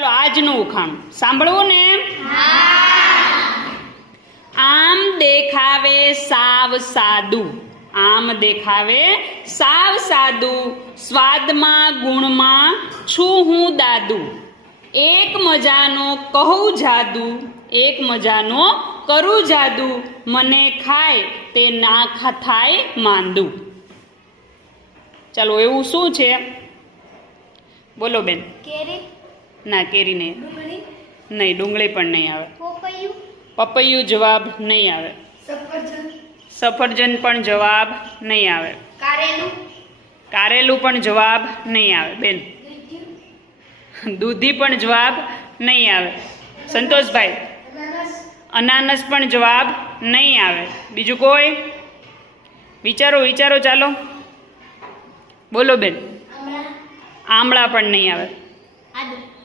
ચાલો આજનું ઉખાણું. સાંભળવું ને? આમ દેખાવે સાવ સાદું. આમ દેખાવે સાવ સાદું. સ્વાદમાં, ગુણમાં છું હું દાદુ. એક મજાનો કહું જાદુ, એક મજાનો કરું જાદુ. મને ખાય તે ના થાય માંદું. ચાલો, એવું શું છે? બોલો બેન. કેરી? ના કેરી નહીં નહીં ડુંગળી પણ નહીં આવે. પપૈયું? જવાબ નહીં આવે. સફરજન? પણ જવાબ નહીં આવે. કારેલું? પણ જવાબ નહીં આવે. બેન. દૂધી પણ જવાબ નહીં આવે. સંતોષભાઈ. અનાનસ પણ જવાબ નહીં આવે. બીજું કોઈ? વિચારો વિચારો ચાલો. બોલો બેન. આમળા? આમળા પણ નહીં આવે. આદુ?